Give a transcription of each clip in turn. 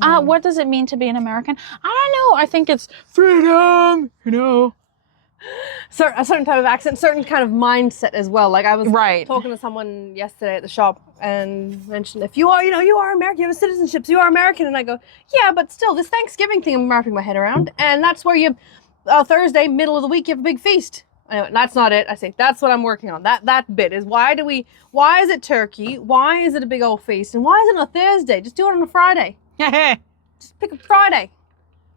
What does it mean to be an American? I don't know. I think it's freedom, A certain type of accent, certain kind of mindset as well. Like I was Right. talking to someone yesterday at the shop and mentioned, if you are, you are American, you have a citizenship, so you are American. And I go, yeah, but still, this Thanksgiving thing I'm wrapping my head around. And that's where you, Thursday, middle of the week, you have a big feast. Anyway, that's not it. I say, that's what I'm working on. That bit is why is it turkey? Why is it a big old feast? And why is it on a Thursday? Just do it on a Friday. Just pick a Friday.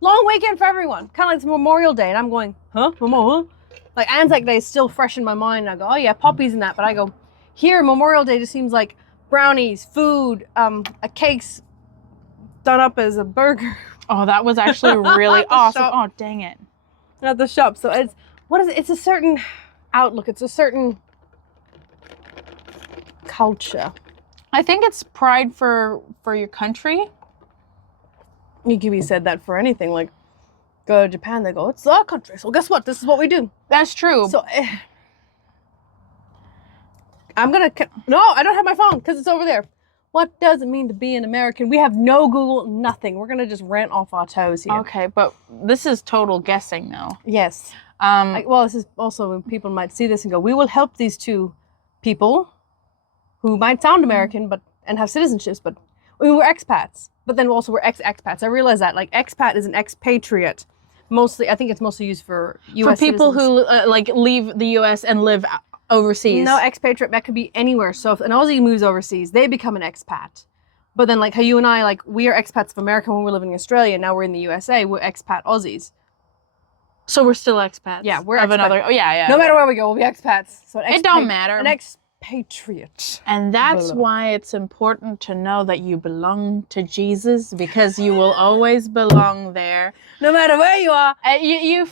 Long weekend for everyone. Kind of like it's Memorial Day. And I'm going, huh? Memorial? Like Anzac Day is still fresh in my mind. And I go, oh yeah, poppies and that. But I go, here, Memorial Day just seems like brownies, food, a cake's done up as a burger. Oh, that was actually really awesome. Shop. Oh, dang it. At the shop. So it's a certain outlook. It's a certain culture. I think it's pride for your country. You could be said that for anything. Like, go to Japan, they go, it's our country. So guess what? This is what we do. That's true. So I'm gonna. No, I don't have my phone because it's over there. What does it mean to be an American? We have no Google, nothing. We're gonna just rant off our toes here. Okay, but this is total guessing though. Yes. Well, this is also when people might see this and go, we will help these two people who might sound American and have citizenships, but we were expats. But then also we're expats. I realize that. Like, expat is an expatriate. Mostly, I think it's mostly used for U.S. For people citizens. who leave the U.S. and live overseas. No, expatriate, that could be anywhere. So if an Aussie moves overseas, they become an expat. But then like how you and I, like, we are expats of America when we're living in Australia. Now we're in the USA. We're expat Aussies. So we're still expats. Yeah, we're of expats. another. Oh yeah. No matter where we go, we'll be expats. So it don't matter. An expatriate. And that's why it's important to know that you belong to Jesus, because you will always belong there. No matter where you are. You're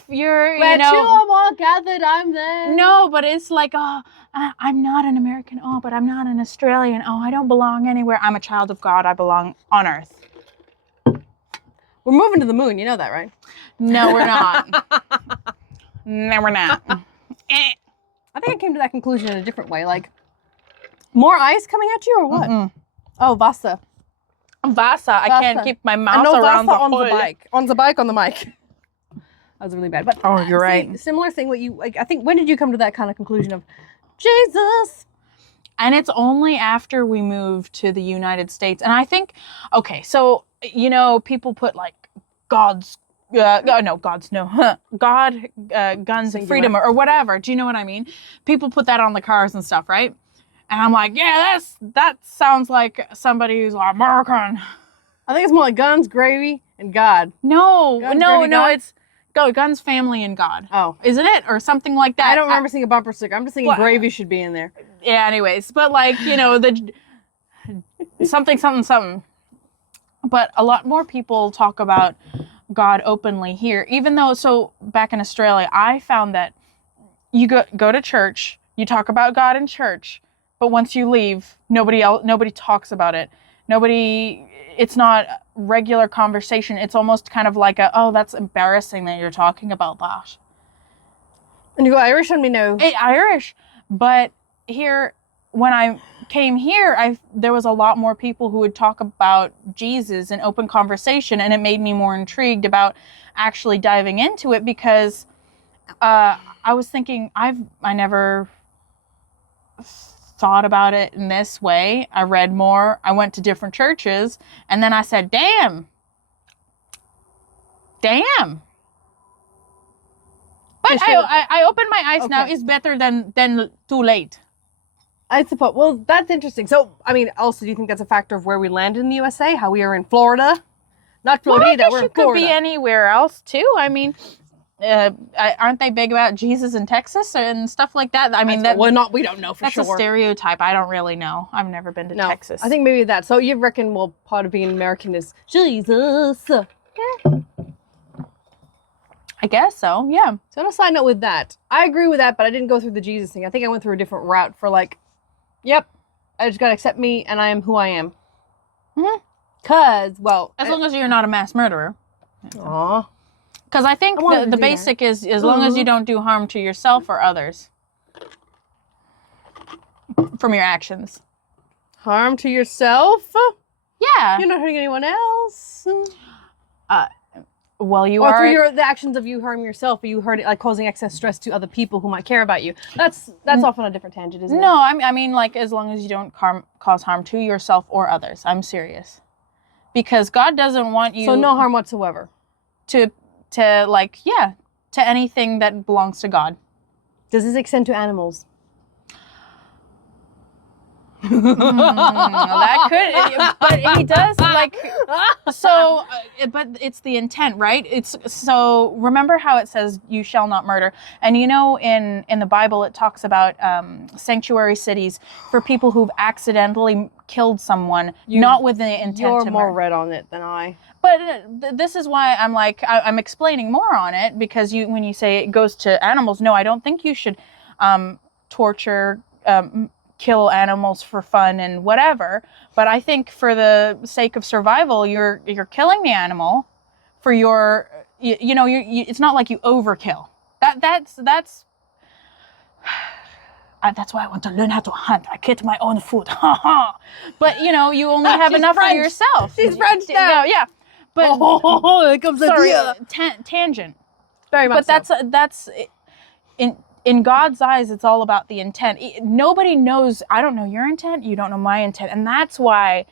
Where two or more gathered, I'm there. No, but it's like, oh, I'm not an American. Oh, but I'm not an Australian. Oh, I don't belong anywhere. I'm a child of God. I belong on earth. We're moving to the moon. You know that, right? No, we're not. No, we're not. I think I came to that conclusion in a different way. Like, more ice coming at you or what? Mm-mm. Oh, Vasa. Vasa. I can't keep my mouth no, around Vasa the on hood. the bike. On the bike, on the mic. That was really bad. But oh, you're right. Similar thing. What you like? I think when did you come to that kind of conclusion of Jesus? And it's only after we moved to the United States. And I think, okay, so people put like God, guns and freedom or whatever. Do you know what I mean? People put that on the cars and stuff, right? And I'm like, yeah, that sounds like somebody who's like American. I think it's more like guns, gravy, and God. No, guns, gravy, God? It's guns, family, and God. Oh. Isn't it? Or something like that. I don't remember seeing a bumper sticker. I'm just thinking gravy should be in there. Yeah, anyways. But like, the something. But a lot more people talk about God openly here. Even though, so back in Australia, I found that you go to church, you talk about God in church, but once you leave, nobody talks about it. It's not regular conversation. It's almost kind of like that's embarrassing that you're talking about that. And you go Irish on me now. Irish. But here, when I came here, there was a lot more people who would talk about Jesus in open conversation, and it made me more intrigued about actually diving into it, because I was thinking, I never thought about it in this way. I read more. I went to different churches, and then I said, damn. But I opened my eyes now. It's better than too late. I suppose. Well, that's interesting. So, I mean, also, do you think that's a factor of where we landed in the USA? How we are in Florida? Not Florida, we're in Florida. Could be anywhere else, too. I mean, aren't they big about Jesus in Texas and stuff like that? I mean, we don't know for sure. That's a stereotype. I don't really know. I've never been to Texas. I think maybe that. So you reckon, well, part of being American is Jesus. Yeah. I guess so, yeah. So on a side note with that, I agree with that, but I didn't go through the Jesus thing. I think I went through a different route for like, yep, I just got to accept me and I am who I am. Mm-hmm. Because, well... As long as you're not a mass murderer. Aw. Because I think the basic is as long as you don't do harm to yourself or others. From your actions. Harm to yourself? Yeah. You're not hurting anyone else. Well, you Or are. through the actions of you harming yourself, or you hurt like causing excess stress to other people who might care about you. That's often a different tangent, isn't it? No, I mean, like, as long as you don't cause harm to yourself or others. I'm serious. Because God doesn't want you. So no harm whatsoever. To like, yeah, to anything that belongs to God. Does this extend to animals? That could, but he does, like, so, but it's the intent, right? It's, so remember how it says you shall not murder, and you know, in the Bible it talks about sanctuary cities for people who've accidentally killed someone, not with the intent to murder. You're more read on it than I. But this is why I'm like, I'm explaining more on it, because when you say it goes to animals, no, I don't think you should torture, kill animals for fun and whatever. But I think for the sake of survival, you're killing the animal for your, you know, it's not like you overkill. That's why I want to learn how to hunt. I get my own food. But you know, you only have enough French. for yourself. She's French now. Yeah. But here comes sorry, tangent. Very much. But that's in God's eyes, it's all about the intent. Nobody knows. I don't know your intent. You don't know my intent, and that's why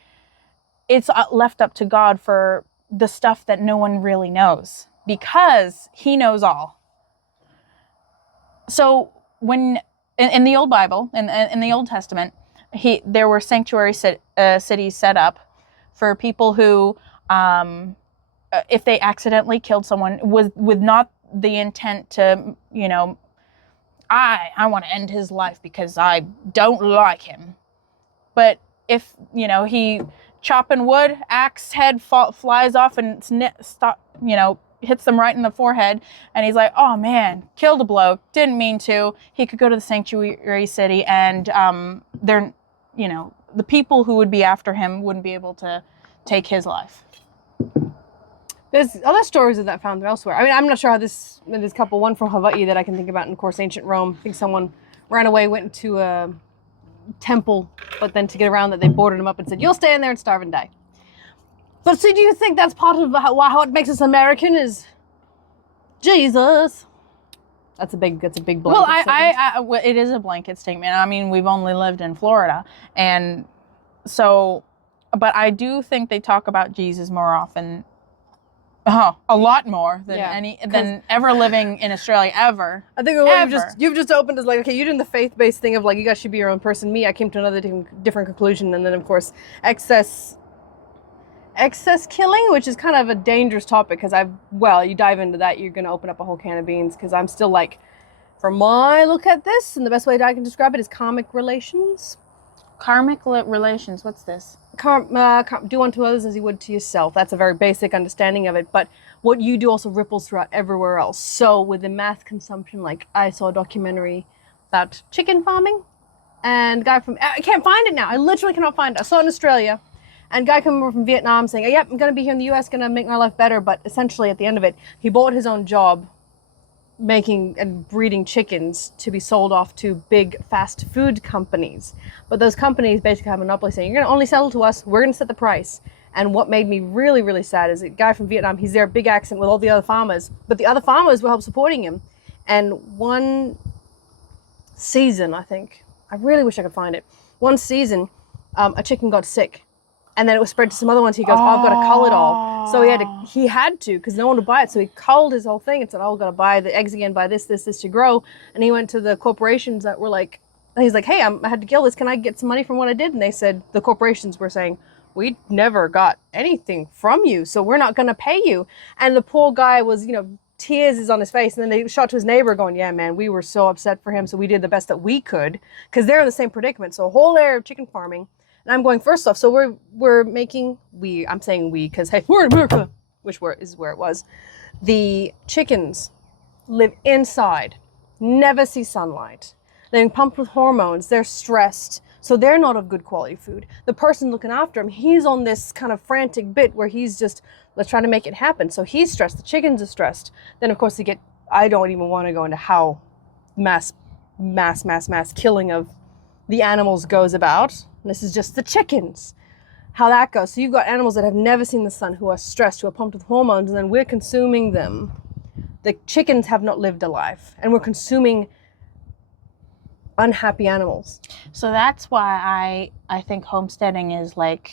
it's left up to God for the stuff that no one really knows, because He knows all. So when in the old Bible, in the Old Testament, there were sanctuary cities set up for people who, if they accidentally killed someone with not the intent to, you know, I want to end his life because I don't like him. But if, you know, he chopping wood, axe head flies off and hits them right in the forehead, and he's like, oh man, killed a bloke, didn't mean to. He could go to the sanctuary city, and they're, you know, the people who would be after him wouldn't be able to take his life. There's other stories of that found elsewhere. I mean, I'm not sure how this couple, one from Hawaii that I can think about, and of course ancient Rome. I think someone ran away, went into a temple, but then to get around that, they boarded him up and said, you'll stay in there and starve and die. But see, do you think that's part of how it makes us American is Jesus? That's a big blanket well, statement. It is a blanket statement. I mean, we've only lived in Florida, and so, but I do think they talk about Jesus more often. A lot more than ever living in Australia ever. I think you've just opened is like, okay, you're doing the faith-based thing of like, you guys should be your own person. Me, I came to another different conclusion, and then of course excess killing, which is kind of a dangerous topic because you dive into that, you're going to open up a whole can of beans, because I'm still like, from my look at this, and the best way that I can describe it is karmic relations. Karmic relations, what's this? Do unto others as you would to yourself. That's a very basic understanding of it, but what you do also ripples throughout everywhere else. So with the mass consumption, like I saw a documentary about chicken farming, and guy from, I can't find it now, I literally cannot find it. I saw it in Australia, and guy coming over from Vietnam saying, yep, I'm going to be here in the US, going to make my life better, but essentially at the end of it, he bought his own job making and breeding chickens to be sold off to big fast food companies. But those companies basically have a monopoly saying, you're going to only sell to us, we're going to set the price. And what made me really, really sad is a guy from Vietnam, he's there, big accent with all the other farmers, but the other farmers will help supporting him. And one season, I think, I really wish I could find it. One season, a chicken got sick. And then it was spread to some other ones. He goes, I've got to cull it all. So he had to, because no one would buy it. So he culled his whole thing and said, I've got to buy the eggs again, buy this to grow. And he went to the corporations that were like, and he's like, hey, I had to kill this. Can I get some money from what I did? And they said, the corporations were saying, we never got anything from you, so we're not going to pay you. And the poor guy was, tears is on his face. And then they shot to his neighbor going, yeah, man, we were so upset for him. So we did the best that we could, because they're in the same predicament. So a whole area of chicken farming. And I'm going, first off, so we're making, I'm saying we, because hey, we're in America, which is where it was. The chickens live inside, never see sunlight. They're being pumped with hormones, they're stressed, so they're not of good quality food. The person looking after him, he's on this kind of frantic bit where he's just, let's try to make it happen. So he's stressed, the chickens are stressed. Then of course I don't even want to go into how mass killing of the animals goes about. This is just the chickens. how that goes. So you've got animals that have never seen the sun, who are stressed, who are pumped with hormones, and then we're consuming them. The chickens have not lived a life, and we're consuming unhappy animals. So that's why I think homesteading is like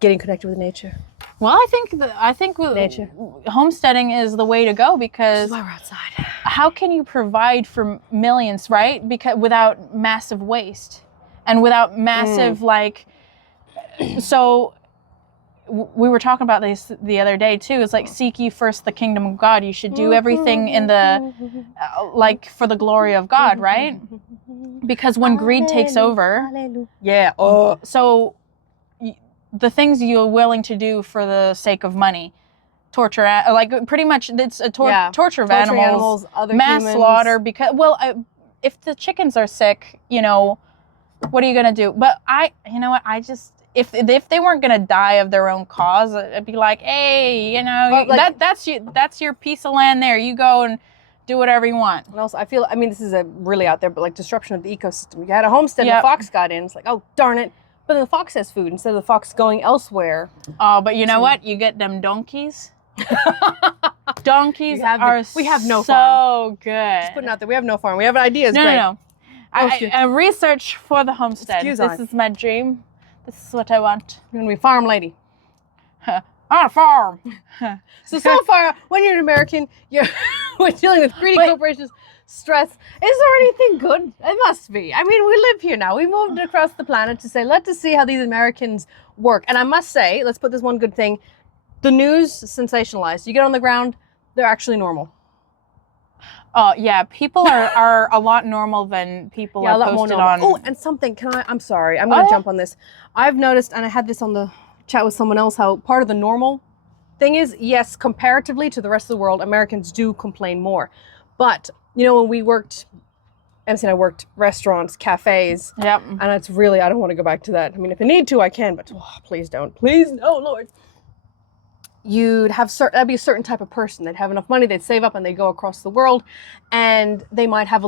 Getting connected with nature. Well, I think Nature. homesteading is the way to go, because This is why we're outside. how can you provide for millions, right? Because without massive waste and without massive like. So we were talking about this the other day too. It's like, seek ye first the kingdom of God. You should do everything in the like for the glory of God, right? Because when greed takes over, yeah. so the things you're willing to do for the sake of money, torture, like pretty much it's a torture of animals, other mass humans. slaughter. Because if the chickens are sick, what are you gonna do? But you know what? I just if they weren't gonna die of their own cause, I'd be like, hey, that's your piece of land there. You go and do whatever you want. And also, this is a really out there, but like disruption of the ecosystem. You had a homestead, and the fox got in. It's like, oh darn it! But then the fox has food instead of the fox going elsewhere. Oh, but you know what? You get them donkeys. Donkeys we have no so farm. good. Just putting out there, we have no farm. We have ideas. No, great. no. I research for the homestead. Excuse this me. is my dream. This is what I want. You're gonna be farm lady. On a farm. So far, when you're an American, we're dealing with greedy corporations, stress. Is there anything good? It must be. I mean, we live here now. We moved across the planet to say, let's see how these Americans work. And I must say, let's put this one good thing. The news sensationalized. You get on the ground, they're actually normal. Oh yeah, people are a lot normal than people are posted on. Oh, and something, I'm sorry, I'm gonna jump on this. I've noticed, and I had this on the chat with someone else, how part of the normal thing is, yes, comparatively to the rest of the world, Americans do complain more. But, when we worked, MC and I worked restaurants, cafes. Yep. And it's really, I don't want to go back to that. I mean, if I need to, I can, but please don't. Please no, Lord. That'd be a certain type of person. They'd have enough money, they'd save up, and they'd go across the world, and they might have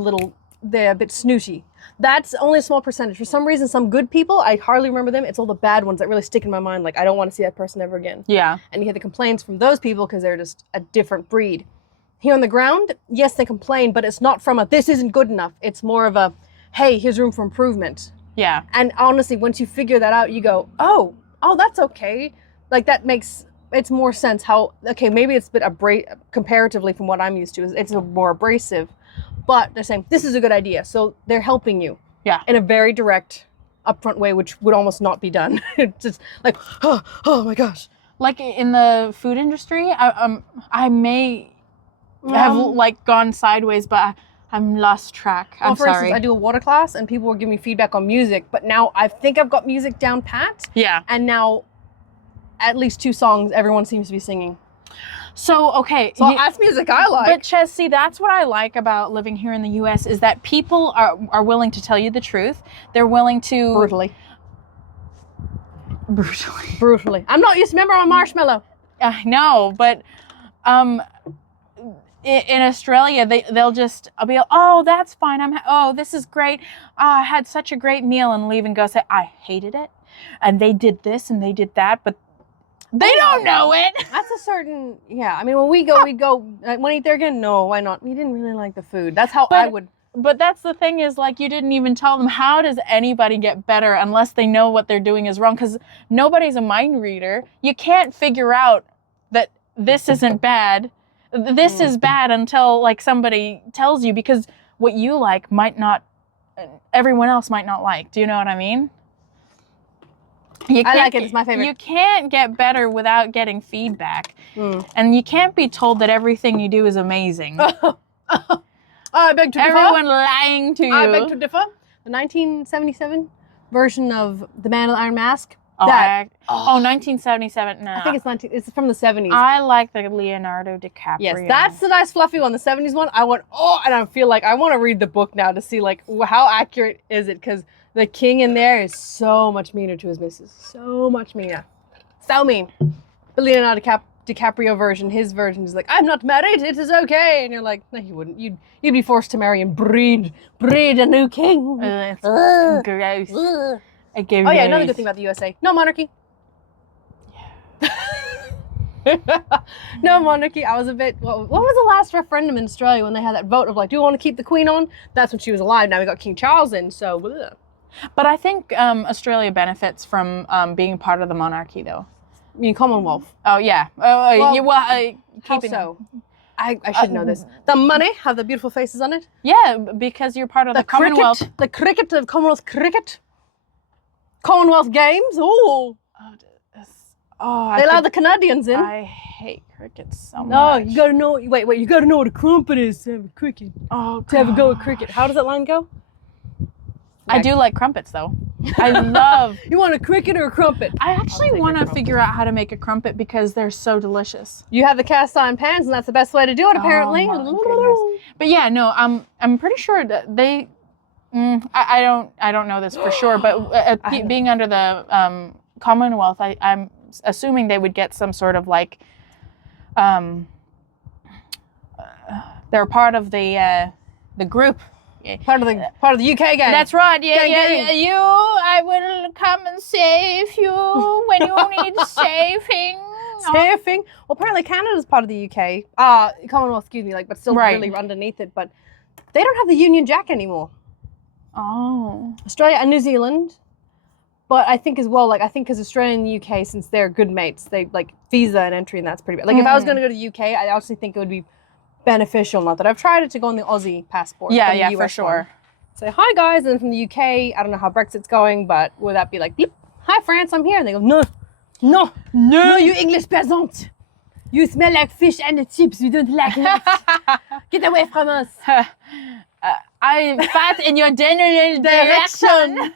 they're a bit snooty. That's only a small percentage. For some reason, some good people, I hardly remember them. It's all the bad ones that really stick in my mind. Like, I don't want to see that person ever again. Yeah. And you hear the complaints from those people because they're just a different breed. Here on the ground, yes, they complain, but it's not from this isn't good enough. It's more of hey, here's room for improvement. Yeah. And honestly, once you figure that out, you go, oh, that's okay. Like, that makes it's more sense maybe it's a bit comparatively from what I'm used to. It's more abrasive, but they're saying this is a good idea. So they're helping you. Yeah. In a very direct, upfront way, which would almost not be done. It's just like, oh my gosh. Like in the food industry, I may have gone sideways, but I'm lost track. I'm for sorry. instance, I do a water class and people were giving me feedback on music, but now I think I've got music down pat. Yeah. And now at least 2 songs everyone seems to be singing. So, okay. So that's music I like. But Chez, see, that's what I like about living here in the U.S. is that people are willing to tell you the truth. They're willing to... Brutally. I'm not used to remember on Marshmallow. I know, but in Australia, they'll just be like, oh, that's fine. This is great. I had such a great meal, and leave and go say, I hated it. And they did this and they did that, but they don't know it. That's a certain, I mean, when we go, want to eat there again? No, why not? We didn't really like the food. That's how I would. But that's the thing is, like, you didn't even tell them. How does anybody get better unless they know what they're doing is wrong? Because nobody's a mind reader. You can't figure out that this isn't bad. This is bad until, like, somebody tells you, because what you like everyone else might not like. Do you know what I mean? I like it. It's my favorite. You can't get better without getting feedback. And you can't be told that everything you do is amazing. I beg to differ. Everyone lying to you. I beg to differ. The 1977 version of The Man with the Iron Mask. 1977. No. I think it's from the 70s. I like the Leonardo DiCaprio. Yes, that's the nice fluffy one. The 70s one, I went, and I feel like I want to read the book now to see, like, how accurate is it? Because the king in there is so much meaner to his missus. So much meaner. So mean. The Leonardo DiCaprio version, his version is like, I'm not married, it is okay. And you're like, no, you wouldn't. You'd be forced to marry and breed a new king. It's gross. It gave Oh me yeah, another good thing about the USA. No monarchy. No monarchy. I was a bit. What was the last referendum in Australia when they had that vote of like, do you want to keep the Queen on? That's when she was alive. Now we got King Charles in. So. Bleh. But I think Australia benefits from being part of the monarchy, though. I mean Commonwealth. Oh yeah. How Keeping so? I should know this. The money have the beautiful faces on it. Yeah, because you're part of the Commonwealth. The cricket of Commonwealth cricket. Commonwealth Games. Ooh. They allow the Canadians in. I hate cricket so much. No, you gotta know. Wait. You gotta know what a crumpet is to have a cricket. Oh, to have a go at cricket. How does that line go? I do like crumpets though. I love. You want a cricket or a crumpet? I actually want to figure out how to make a crumpet because they're so delicious. You have the cast iron pans, and that's the best way to do it, apparently. Oh, my goodness. But yeah, no, I'm pretty sure that they. I don't know this for sure, but being under the Commonwealth, I'm assuming they would get some sort of like. They're part of the group. Part of the UK gang. That's right. Yeah. Gang. I will come and save you when you need saving. Saving. Well, apparently Canada's part of the UK. Commonwealth, excuse me, but still really underneath it. But they don't have the Union Jack anymore. Oh. Australia and New Zealand. But I think as well, because Australia and the UK, since they're good mates, they visa and entry, and that's pretty bad. If I was going to go to the UK, I actually think it would be beneficial. Not that I've tried it to go on the Aussie passport. Yeah, for sure. Say hi guys, and from the UK, I don't know how Brexit's going, but would that be like, beep, hi France, I'm here, and they go, no, you English peasant, you smell like fish and chips, we don't like it. Get away from us. I fat in your general direction.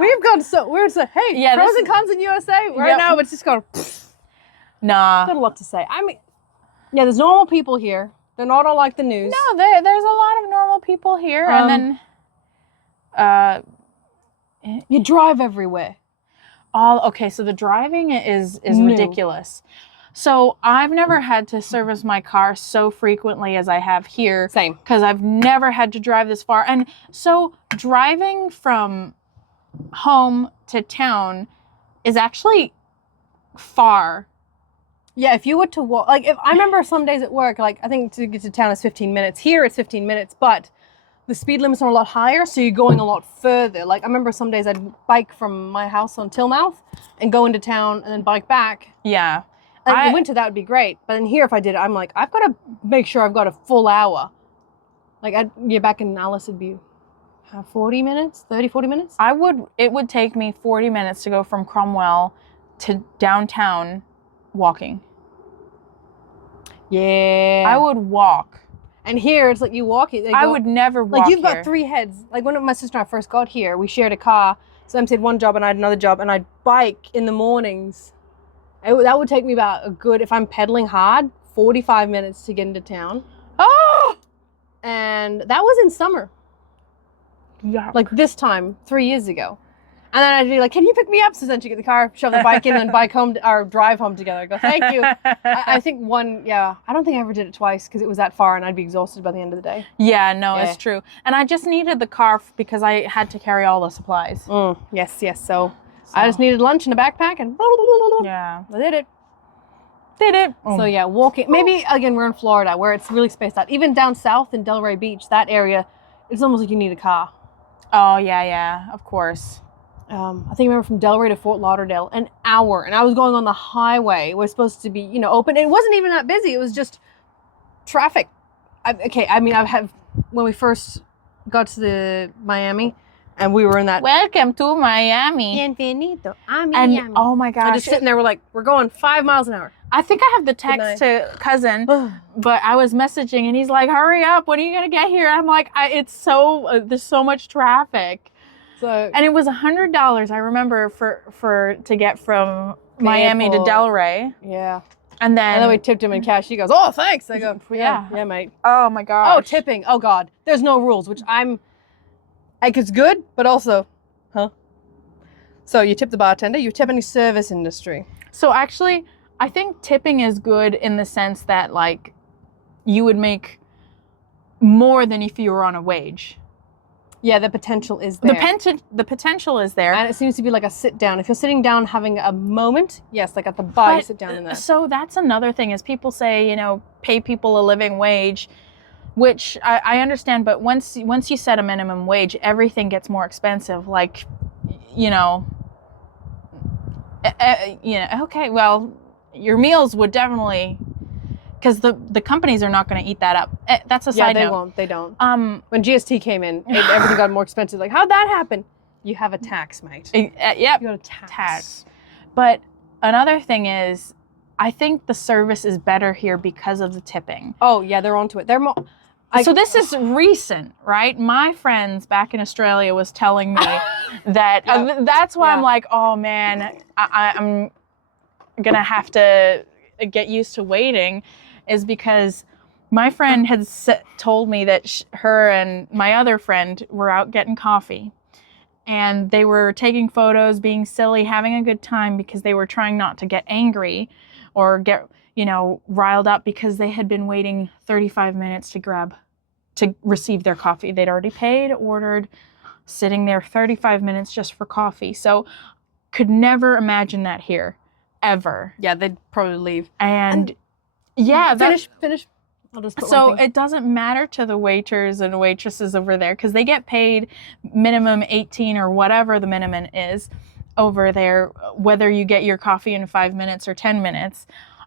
We've gone we're so hey, pros and cons in USA right now. It's just going. Nah. Got a lot to say. I mean. Yeah, there's normal people here. They're not all like the news. No, there's a lot of normal people here, and then you drive everywhere. So the driving is ridiculous. So I've never had to service my car so frequently as I have here. Same. Because I've never had to drive this far, and so driving from home to town is actually far. Yeah, if you were to walk, if I remember some days at work, I think to get to town is 15 minutes. Here it's 15 minutes, but the speed limits are a lot higher, so you're going a lot further. I remember some days I'd bike from my house on Tillmouth and go into town and then bike back. Yeah. In the winter, that would be great. But then here, if I did it, I'm like, I've got to make sure I've got a full hour. Back in Alice, it'd be 40 minutes, 30, 40 minutes? It would take me 40 minutes to go from Cromwell to downtown walking. Yeah. I would walk. And here, it's like you walk it. I would never walk you've got three heads. When my sister and I first got here, we shared a car. So Em had one job and I had another job, and I'd bike in the mornings. That would take me about if I'm pedaling hard, 45 minutes to get into town. Oh! And that was in summer. Yeah. This time, 3 years ago. And then I'd be like, can you pick me up? So then you get the car, shove the bike in, and bike home or drive home together. I go, thank you. I think I don't think I ever did it twice because it was that far and I'd be exhausted by the end of the day. Yeah, no, it's true. And I just needed the car because I had to carry all the supplies. Yes. So I just needed lunch in a backpack and yeah. I did it. So yeah, walking. Maybe, again, we're in Florida where it's really spaced out. Even down south in Delray Beach, that area, it's almost like you need a car. Oh, yeah, of course. I think I remember from Delray to Fort Lauderdale, an hour, and I was going on the highway. It was supposed to be, open. It wasn't even that busy. It was just traffic. When we first got to the Miami, and we were in that. Welcome to Miami. Bienvenido a Miami. And oh my gosh, just sitting there, we're going 5 miles an hour. I think I have the text to cousin, but I was messaging, and he's like, "Hurry up! When are you gonna get here?" I'm like, "It's so there's so much traffic." And it was $100, I remember, for to get from Miami to Delray. Yeah. And then we tipped him in cash. He goes, "Oh, thanks." I go, "Yeah, mate." Oh my gosh. Oh, tipping. Oh God, there's no rules, which it's good, but also, So you tip the bartender. You tip any service industry. So actually, I think tipping is good in the sense that you would make more than if you were on a wage. Yeah, the potential is there. The potential is there. And it seems to be like a sit down. If you're sitting down having a moment, yes, like at the bar, you sit down in that. So that's another thing is people say, you know, pay people a living wage, which I understand. But once you set a minimum wage, everything gets more expensive. Like, you know, okay, well, your meals would definitely, because the companies are not going to eat that up. That's a side note. Yeah, they won't. They don't. When GST came in, everything got more expensive. Like, how'd that happen? You have a tax, mate. Yep. You got a tax. But another thing is, I think the service is better here because of the tipping. Oh, yeah, they're onto it. They're more... So this is recent, right? My friends back in Australia was telling me that that's why I'm like, oh man, I'm going to have to get used to waiting, is because my friend had told me that her and my other friend were out getting coffee, and they were taking photos, being silly, having a good time because they were trying not to get angry or get, you know, riled up because they had been waiting 35 minutes to receive their coffee. They'd already paid, ordered, sitting there 35 minutes just for coffee. So could never imagine that here, ever. Yeah, they'd probably leave. And yeah, finish. I'll just put so it doesn't matter to the waiters and waitresses over there because they get paid minimum 18 or whatever the minimum is over there, whether you get your coffee in 5 minutes or 10 minutes.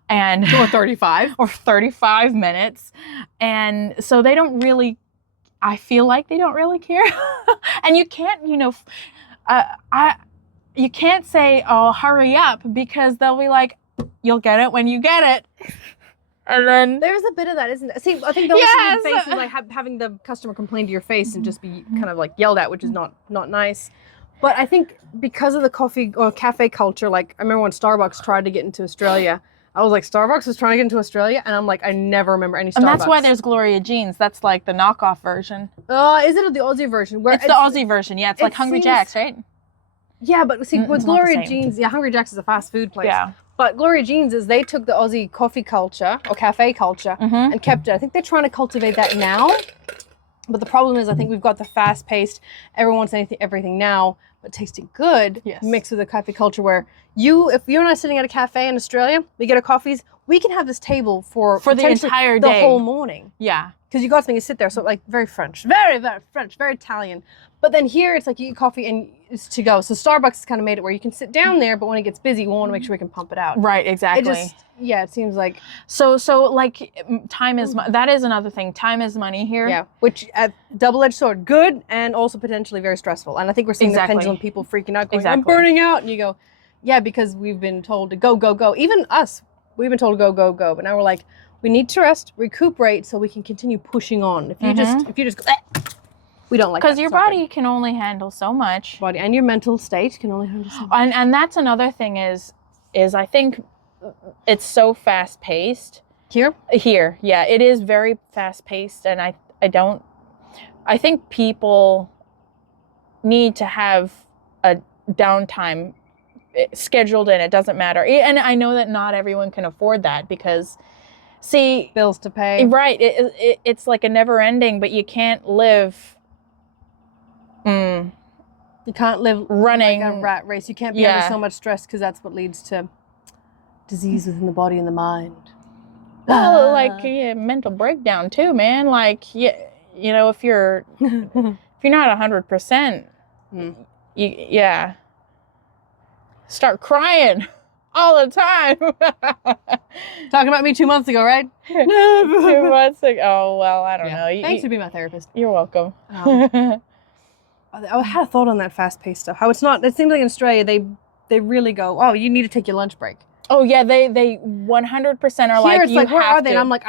And or 35 or 35 minutes. And so they don't really, I feel like they don't really care. And you can't, you know, you can't say, oh, hurry up, because they'll be like, you'll get it when you get it. And then there's a bit of that, isn't there? See, I think the only face is like having the customer complain to your face and just be kind of like yelled at, which is not nice. But I think because of the coffee or cafe culture, like I remember when Starbucks tried to get into Australia, I was like, Starbucks is trying to get into Australia? And I'm like, I never remember any Starbucks. And that's why there's Gloria Jeans. That's like the knockoff version. Is it the Aussie version? It's the Aussie version, yeah. It's like Hungry Jack's, right? Yeah, but see, with Gloria Jeans, Hungry Jack's is a fast food place. Yeah. But Gloria Jeans is, they took the Aussie coffee culture or cafe culture and kept it. I think they're trying to cultivate that now. But the problem is, I think we've got the fast-paced, everyone wants everything now, but tasting good, mixed with the cafe culture where if you're not sitting at a cafe in Australia, we get our coffees, we can have this table for the entire day. The whole morning. Yeah. Because you got something to sit there. So like very French, very, very French, very Italian. But then here it's like you get coffee and it's to go. So Starbucks has kind of made it where you can sit down there, but when it gets busy, we want to make sure we can pump it out. Right, exactly. It seems like. So like time is, that is another thing. Time is money here. Yeah, which double-edged sword, good and also potentially very stressful. And I think we're seeing the pendulum, people freaking out, going, I'm burning out. And you go, yeah, because we've been told to go, go, go. Even us, we've been told to go, go, go. But now we're like, we need to rest, recuperate, so we can continue pushing on. If you just go, we don't like that. Because your body can only handle so much. Body and your mental state can only handle so much. And that's another thing is I think it's so fast paced. Here, yeah, it is very fast paced, and I think people need to have a downtime scheduled in. It doesn't matter, and I know that not everyone can afford that because. See, bills to pay. Right. It's like a never ending, but you can't live. You can't live running like a rat race. You can't be under so much stress because that's what leads to disease within the body and the mind. Well, like mental breakdown too, man. Like, you know, if you're not 100%, start crying. All the time. Talking about me 2 months ago, right? 2 months ago. Oh, well, I don't know. Thanks for being my therapist. You're welcome. I had a thought on that fast-paced stuff. How it seems like in Australia, they really go, oh, you need to take your lunch break. Oh, yeah, they 100% are like, it's you like, where are they? And I'm like,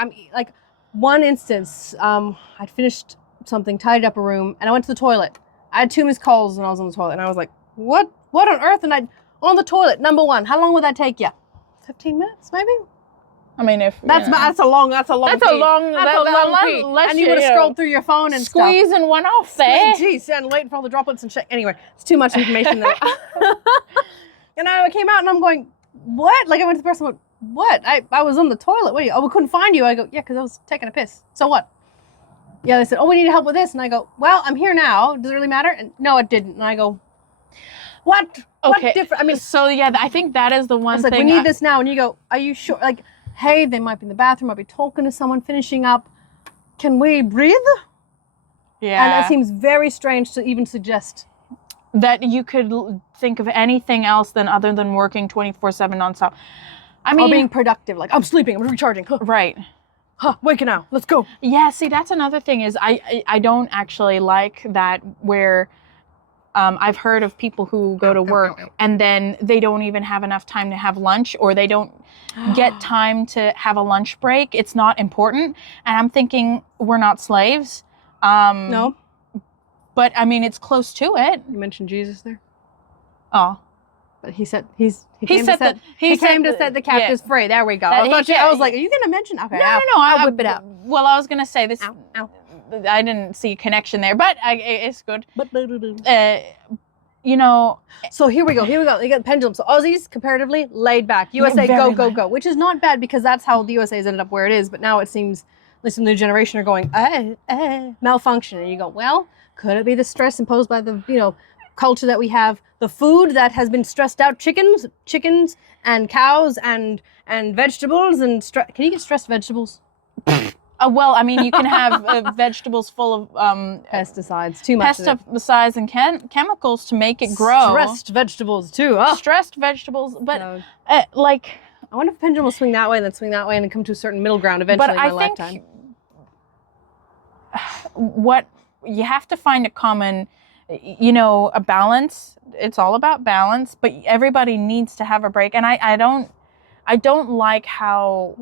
one instance, I'd finished something, tidied up a room, and I went to the toilet. I had 2 missed calls when I was on the toilet, and I was like, what on earth? And on the toilet, number one. How long would that take you? 15 minutes, maybe? I mean, if that's a long pee. And you would have scrolled through your phone and squeezing one off there. Geez, and waiting for all the droplets and shit. Anyway, it's too much information there. And I came out and I'm going, what? Like I went to the person, went, what? I was on the toilet. What are you? Oh, we couldn't find you. I go, yeah, because I was taking a piss. So what? Yeah, they said, oh, we need help with this. And I go, well, I'm here now. Does it really matter? And no, it didn't. And I go, what? Okay. What different? I mean, so yeah, I think that is the one it's like, thing. we need this now. And you go, are you sure? Like, hey, they might be in the bathroom. Might be talking to someone, finishing up. Can we breathe? Yeah. And that seems very strange to even suggest. That you could think of anything else than other than working 24/7 nonstop. I mean, or being productive. Like, I'm sleeping. I'm recharging. Huh, right. huh, waking now. Let's go. Yeah, see, that's another thing is I don't actually like that where I've heard of people who go to work and then they don't even have enough time to have lunch, or they don't get time to have a lunch break. It's not important. And I'm thinking, we're not slaves. No. But I mean, it's close to it. You mentioned Jesus there. Oh. But he came to set the captives free. There we go. I was like, are you going to mention? Okay. No. I'll whip it out. Well, I was going to say this. Ow, ow. I didn't see a connection there, but it's good. So here we go. You got the pendulum. So Aussies, comparatively, laid back. USA, very go. Which is not bad because that's how the USA has ended up where it is. But now it seems, at least the new generation are going, malfunction. And you go, well, could it be the stress imposed by the, culture that we have? The food that has been stressed out, chickens and cows and vegetables and can you get stressed vegetables? Well, I mean, you can have vegetables full of pesticides, too much pesticides and chemicals to make it grow. Stressed vegetables too. Oh. Stressed vegetables, but I wonder if the pendulum will swing that way and then swing that way and then come to a certain middle ground eventually in my lifetime. What you have to find a common, a balance. It's all about balance, but everybody needs to have a break. And I don't like how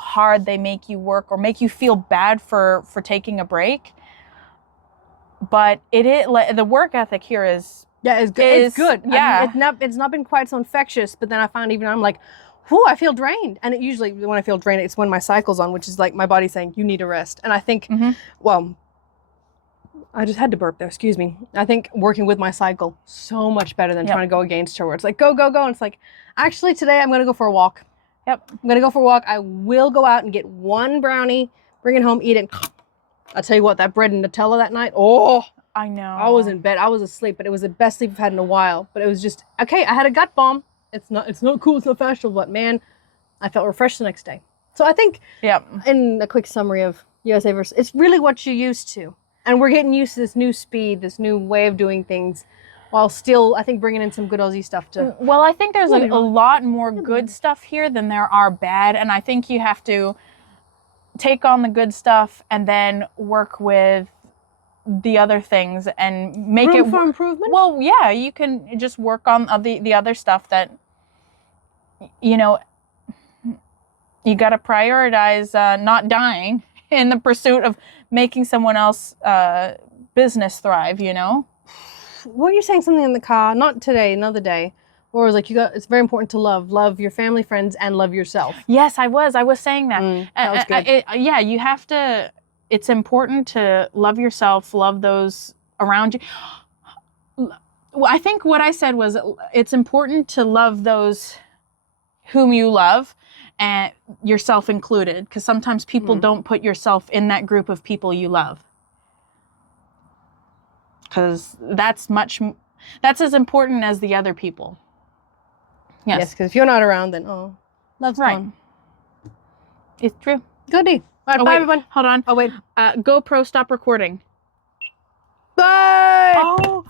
hard they make you work or make you feel bad for taking a break. But the work ethic here is good. It's good. Yeah, I mean, it's not been quite so infectious. But then I found I'm like, whew, I feel drained. And it usually when I feel drained, it's when my cycle's on, which is like my body saying you need a rest. And I think, well, I just had to burp there. Excuse me. I think working with my cycle so much better than trying to go against her. Where it's like go. And it's like, actually today I'm gonna go for a walk. Yep. I'm gonna go for a walk. I will go out and get one brownie, bring it home, eat it. I'll tell you what, that bread and Nutella that night. Oh, I know. I was in bed. I was asleep, but it was the best sleep I've had in a while. But it was just okay. I had a gut bomb. It's not cool. It's not fashionable. But man, I felt refreshed the next day. So I think, in a quick summary of USA versus, it's really what you're used to, and we're getting used to this new speed, this new way of doing things. While still, I think, bringing in some good Aussie stuff too. Well, I think there's a lot more good stuff here than there are bad. And I think you have to take on the good stuff and then work with the other things and make room for improvement? Well, yeah, you can just work on the other stuff that, you got to prioritize not dying in the pursuit of making someone else business thrive, Were you saying something in the car? Not today, another day. Or it was like it's very important to love your family, friends, and love yourself. Yes, I was saying that. That was good. You have to. It's important to love yourself, love those around you. I think what I said was it's important to love those whom you love, and yourself included, because sometimes people don't put yourself in that group of people you love. Because that's as important as the other people. Yes, because if you're not around, then love's gone. It's true. Goodie. All right, bye everyone. Hold on. Oh wait. GoPro, stop recording. Bye. Oh.